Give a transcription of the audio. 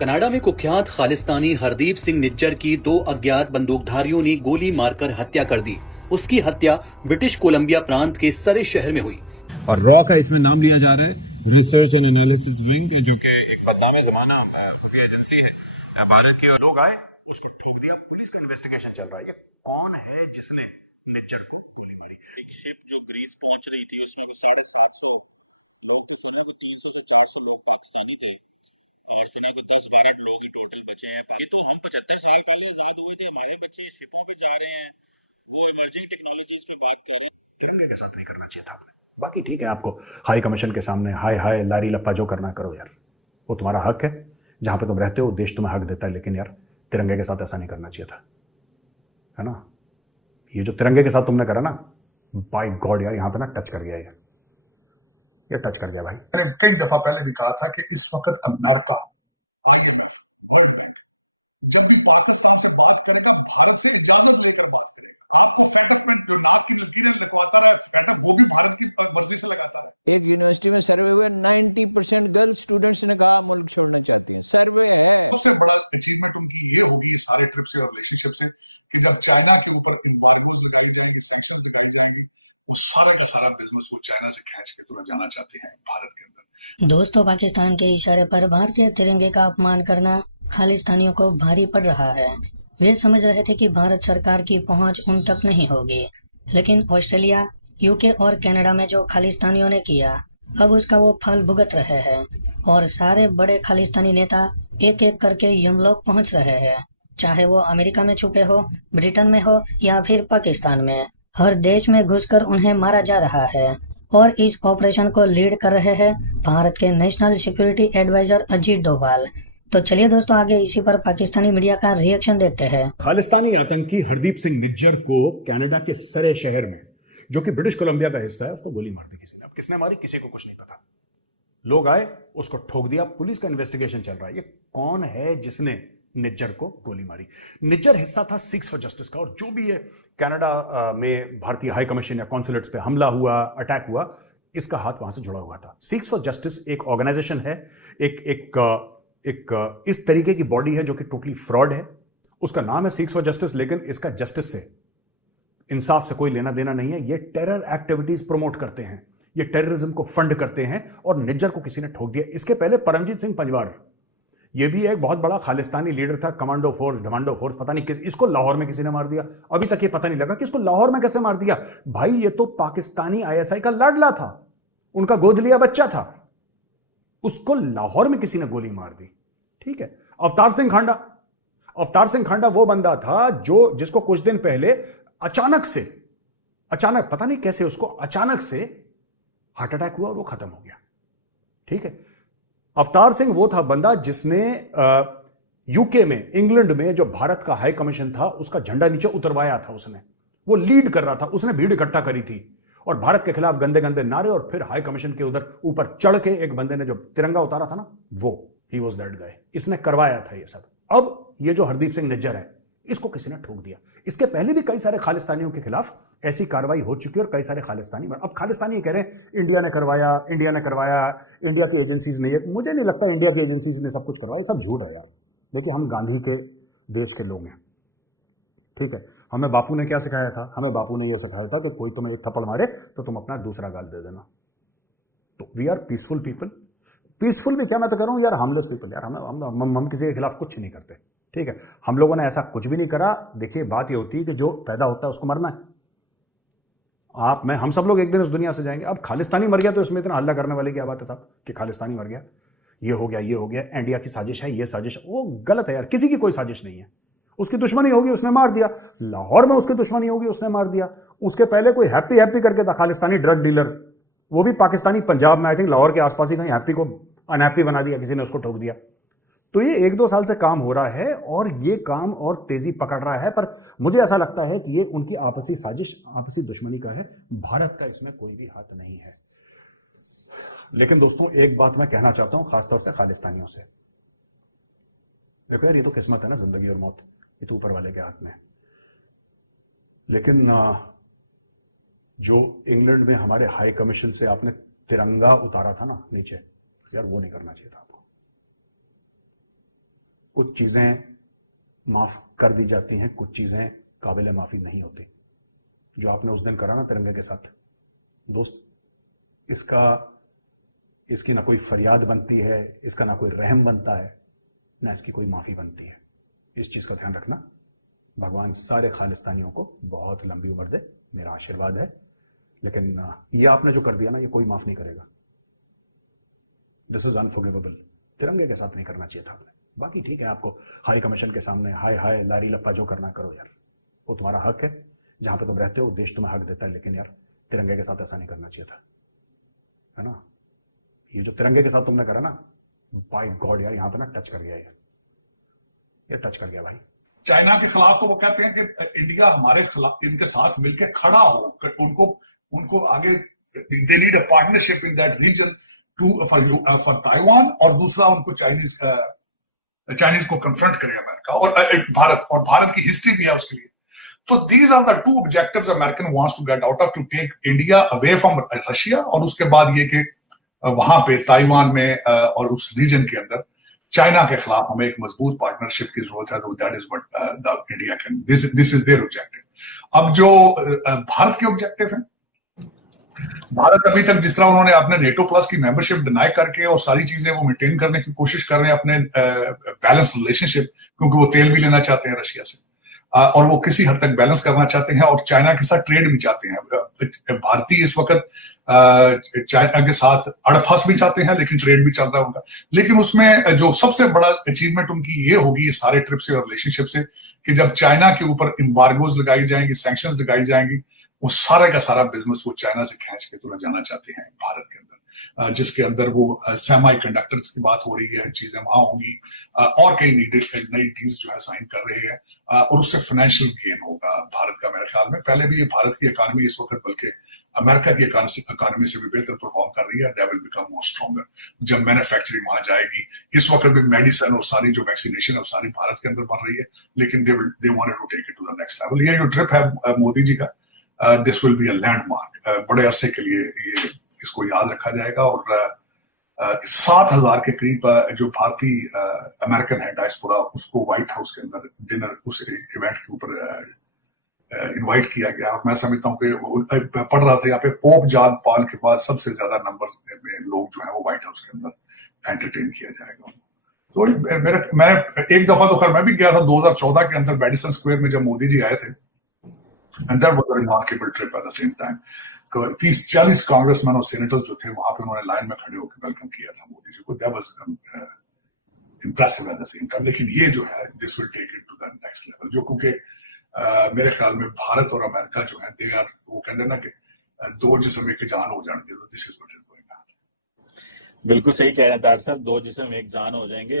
Canada में कुख्यात खालिस्तानी हरदीप सिंह निज्जर की 2 अज्ञात बंदूकधारियों ने गोली मारकर हत्या कर दी। उसकी हत्या ब्रिटिश कोलंबिया प्रांत के सरे शहर में हुई। और रॉ का इसमें नाम लिया जा रहा है रिसर्च एंड एनालिसिस विंग, जो कि एक बदनाम जमाना खुफिया एजेंसी है भारत के। लोग आए, उसको ठोक दिया, पुलिस का इन्वेस्टिगेशन चल रहा है। ये कौन है जिसने निज्जर को गोली मारी? एक शिप जो ग्रीस पहुंच रही थी उसमें 750 लोग, तो सुना कि 300 से 400 लोग पाकिस्तानी थे और सुना कि 10-12 लोग ही टोटल बचे हैं। बाकी तो हम 75 साल पहले आजाद हुए थे, हमारे बच्चे शिपों पे जा रहे हैं, वो इमर्जिंग टेक्नोलॉजीज की बात कर रहे हैं। तिरंगे के साथ नहीं करना चाहिए था आपने। बाकी ठीक है, आपको हाई कमीशन के सामने हाय हाय लारी लप्पा जो करना करो यार, वो तुम्हारा हक है, जहां पे तुम रहते हो देश तुम्हें हक देता है। लेकिन यार तिरंगे के साथ ऐसा नहीं करना चाहिए था, है ना। ये जो तिरंगे के साथ तुमने करा ना, बाय गॉड यार, यहां पे ना टच कर गया, ये टच कर गया भाई। मैंने कई दफा पहले भी कहा था कि इस वक्त अमेरिका जो भी पाकिस्तान से बात करेगा भारत से इजाजत लेकर बात करेगा। आपको सारे ट्रिप से और रिलेशनशिप से किताब 14 के ऊपर एम्बार्गोस लगाए जाएंगे, सैंक्शन लगाए जाएंगे। वो सारा का सारा बिजनेस वो चाइना से खींच के तुरंत जाना चाहते हैं भारत के अंदर। दोस्तों, पाकिस्तान के इशारे पर भारतीय तिरंगे का अपमान करना खालिस्तानियों को भारी पड़ रहा है। वे समझ रहे थे कि भारत सरकार की पहुंच उन तक नहीं होगी, लेकिन ऑस्ट्रेलिया, यूके और कनाडा में जो खालिस्तानियों ने किया, अब उसका वो फल भुगत रहे हैं और सारे बड़े खालिस्तानी नेता एक एक करके यमलोक पहुंच रहे हैं। चाहे वो अमेरिका में छुपे हो, ब्रिटेन में हो या फिर पाकिस्तान में, हर देश में घुसकर उन्हें मारा जा रहा है। और इस ऑपरेशन को लीड कर रहे हैं भारत के national security adviser Ajit Doval. तो चलिए दोस्तों, आगे इसी पर पाकिस्तानी मीडिया का रिएक्शन देखते हैं। खालिस्तानी आतंकी हरदीप सिंह निज्जर को कनाडा के सरे शहर में, जो कि ब्रिटिश कोलंबिया का हिस्सा है, उसको गोली मार दी किसी ने। अब किसने मारी किसी को कुछ नहीं पता। लोग आए, उसको ठोक दिया, पुलिस का इन्वेस्टिगेशन चल रहा है। ये कौन है जिसने निज्जर को गोली मारी? निज्जर हिस्सा था सिक्स फॉर जस्टिस का, और जो भी ये कनाडा में भारतीय हाई कमीशन या कॉन्सुलेट्स पे हमला हुआ, अटैक हुआ, इसका हाथ वहां से जुड़ा हुआ था। सिक्स फॉर जस्टिस एक ऑर्गेनाइजेशन है, एक इस तरीके की बॉडी है जो कि टोटली फ्रॉड है। उसका नाम है सिक्स फॉर जस्टिस, लेकिन इसका जस्टिस से, इंसाफ से कोई लेना देना नहीं है। ये टेरर एक्टिविटीज प्रमोट करते हैं, ये टेररिज्म को फंड करते हैं, और निज्जर को किसी ने ठोक दिया। इसके पहले परमजीत सिंह पंजवार, ये भी एक बहुत बड़ा खालिस्तानी लीडर था, कमांडो फोर्स, डमांडो फोर्स, पता नहीं किस, इसको लाहौर में किसी ने मार दिया। अभी तक ये पता नहीं लगा कि इसको लाहौर में कैसे मार दिया। भाई ये तो पाकिस्तानी आईएसआई का लाडला था, उनका गोद लिया बच्चा था, उसको लाहौर में किसी ने गोली मार दी। ठीक है। अवतार सिंह खांडा वो बंदा था जिसको कुछ दिन पहले अचानक पता नहीं कैसे उसको अचानक से हार्ट अटैक हुआ और वो खत्म हो गया। ठीक है। अवतार सिंह वो था बंदा जिसने यूके में, इंग्लैंड में जो भारत का हाई कमीशन था, उसका झंडा नीचे उतरवाया था। उसने वो लीड कर रहा था, उसने भीड़ इकट्ठा करी थी और भारत के खिलाफ गंदे गंदे नारे, और फिर हाई कमीशन के उधर ऊपर चढ़ के एक बंदे ने जो तिरंगा उतारा था ना, वो ही वाज दैट गाय। इसने करवाया था ये सब। अब ये जो हरदीप सिंह निज्जर है, इसको किसी ने ठोक दिया। इसके पहले भी कई सारे खालिस्तानियों के खिलाफ ऐसी कार्रवाई हो चुकी है और कई सारे खालिस्तानी, अब खालिस्तानी कह रहे हैं इंडिया ने करवाया, इंडिया की एजेंसीज ने। मुझे नहीं लगता इंडिया की एजेंसीज ने सब कुछ करवाया, सब झूठ है यार। देखिए, हम गांधी के देश के लोग हैं। ठीक है। हमें बापू ने क्या सिखाया था? हमें बापू ने यह सिखाया था कि कोई तुम्हें एक थप्पड़ मारे तो तुम अपना दूसरा गाल दे देना। तो we are peaceful people. Peaceful भी क्या, मैं तो कह रहा हूं यार, हार्मलेस पीपल यार। हम किसी के खिलाफ कुछ नहीं करते। ठीक है। हम लोगों ने ऐसा कुछ भी नहीं करा। देखिए, बात ये होती है कि जो पैदा होता है उसको मरना है। हम सब लोग एक दिन इस दुनिया से जाएंगे। अब खालिस्तानी मर गया तो इसमें इतना हल्ला करने वाली क्या बात है साहब कि खालिस्तानी मर गया, ये हो गया, इंडिया की साजिश है, ये साजिश, वो गलत है यार। किसी की कोई साजिश नहीं है। उसकी दुश्मनी होगी, उसने मार दिया। लाहौर में उसकी दुश्मनी होगी, उसने मार दिया। उसके पहले कोई हैप्पी करके था, खालिस्तानी ड्रग डीलर, वो भी पाकिस्तानी पंजाब में, आई थिंक लाहौर के आसपास ही कहीं हैप्पी को अनहैप्पी बना दिया, किसी ने उसको ठोक दिया। तो ये 1-2 साल से काम हो रहा है और ये काम और तेजी पकड़ रहा है, पर मुझे ऐसा लगता है कि ये उनकी आपसी साजिश, आपसी दुश्मनी का है। भारत का इसमें कोई भी हाथ नहीं है। लेकिन दोस्तों, एक बात मैं कहना चाहता हूं, खासतौर से खालिस्तानियों से। देखो यार, ये तो किस्मत है ना, जिंदगी और मौत, ये तो ऊपर वाले के हाथ में है। लेकिन जो इंग्लैंड में हमारे हाई कमीशन से आपने तिरंगा उतारा था ना नीचे, यार वो नहीं करना चाहिए था आपको। कुछ चीजें माफ कर दी जाती हैं, कुछ चीजें काबिल माफी नहीं होती। जो आपने उस दिन करा ना तिरंगे के साथ, दोस्त, इसकी ना कोई फरियाद बनती है, इसका ना कोई रहम बनता है, ना इसकी कोई माफी बनती है। इस चीज का ध्यान रखना। भगवान सारे खालिस्तानियों को बहुत लंबी उम्र दे, मेरा आशीर्वाद है। लेकिन ये आपने जो कर दिया ना, ये कोई माफ नहीं करेगा। This is unforgivable. तिरंगे के साथ नहीं करना चाहिए था आपने। बाकी ठीक है, आपको हाई कमीशन के सामने हाय हाय लारी लप्पा जो करना करो यार, वो तुम्हारा हक है। जहां पे तुम रहते हो देश तुम्हें हक देता है, लेकिन यार तिरंगे के साथ ऐसा नहीं करना चाहिए था, है ना। ये जो तिरंगे के साथ तुमने करा ना, बाय गॉड यार, यहां पे ना टच कर गया, ये टच कर गया भाई। चाइना के खिलाफ तो वो कहते हैं कि इंडिया हमारे खिलाफ, इनके साथ मिलकर खड़ा हो, उनको आगे, they need a partnership in that region to for Taiwan, और दूसरा उनको चाइनीज को कन्फ्रंट करे अमेरिका और भारत की हिस्ट्री भी है उसके लिए। तो these are the two objectives American wants to get out of, to take India away from Russia, और उसके बाद ये कि वहां पे ताइवान में और उस रीजन के अंदर चाइना के खिलाफ हमें एक मजबूत पार्टनरशिप की जरूरत है। That is what India can, this is there objective. अब जो भारत के ऑब्जेक्टिव है, भारत अभी तक जिस तरह उन्होंने अपने नेटो प्लस की मेंबरशिप डिनाई करके और सारी चीजें वो मेंटेन करने की कोशिश कर रहे हैं, अपने बैलेंस रिलेशनशिप, क्योंकि वो तेल भी लेना चाहते हैं रशिया से, और वो किसी हद तक बैलेंस करना चाहते हैं, और चाइना के साथ ट्रेड भी चाहते हैं। भारतीय इस वक्त चाइना के साथ अड़फस भी चाहते हैं, लेकिन ट्रेड भी चल रहा होगा। लेकिन उसमें जो सबसे बड़ा अचीवमेंट उनकी ये होगी ये सारे ट्रिप से और रिलेशनशिप से, कि जब चाइना के ऊपर एम्बार्गोज लगाई जाएंगी, सैंक्शंस लगाई जाएंगी, वो सारे का सारा बिजनेस वो चाइना से खींच के तो जाना चाहते हैं भारत के अंदर, जिसके अंदर वो सेमी कंडक्टर्स की बात हो रही है, चीजें वहां होंगी, और कई नई डील्स जो है साइन कर रहे हैं, और उससे फाइनेंशियल गेन होगा भारत का, मेरे ख्याल में। पहले भी ये भारत की इकॉनमी इस वक्त बल्कि अमेरिका की इकॉनमी से भी बेहतर परफॉर्म कर रही है। They will become more stronger जब मैन्युफैक्चरिंग वहां जाएगी। इस वक्त भी मेडिसिन और सारी जो वैक्सीनेशन है वो सारी भारत के अंदर बन रही है, लेकिन they wanted to take it to the next level. ये जो ट्रिप है मोदी जी का, this will be a landmark. बड़े अरसे के लिए ये इसको याद रखा जाएगा। और 7,000 के करीब जो भारतीय अमेरिकन है डायस्पोरा, उसको व्हाइट हाउस के अंदर डिनर, उस इवेंट के ऊपर इनवाइट किया गया। और मैं समझता हूँ कि पढ़ रहा था यहाँ पे, पोप जॉन पॉल के बाद सबसे ज्यादा नंबर में लोग जो है वो व्हाइट हाउस के अंदर एंटरटेन किया जाएगा। तो मैं एक दफा तो खैर मैं भी गया था 2014 के अंदर मैडिसन स्क्वायर में, जब मोदी जी आए थे, and that was a remarkable trip eight the same time. 30-40 congressman और सेनेटर्स जो थे वहां पे, उन्होंने लाइन में खड़े होकर वेलकम किया था मोदी जी को। That was impressive at the same time. लेकिन ये जो है, this will take it to the next level, जो क्योंकि मेरे ख्याल में भारत और अमेरिका जो है, दे आर, वो कहते हैं ना कि दो जिस्म एक जान हो जाएंगे। तो this is what is going on. बिल्कुल सही कह रहे हैं डॉक्टर साहब, दो जिस्म एक जान हो जाएंगे।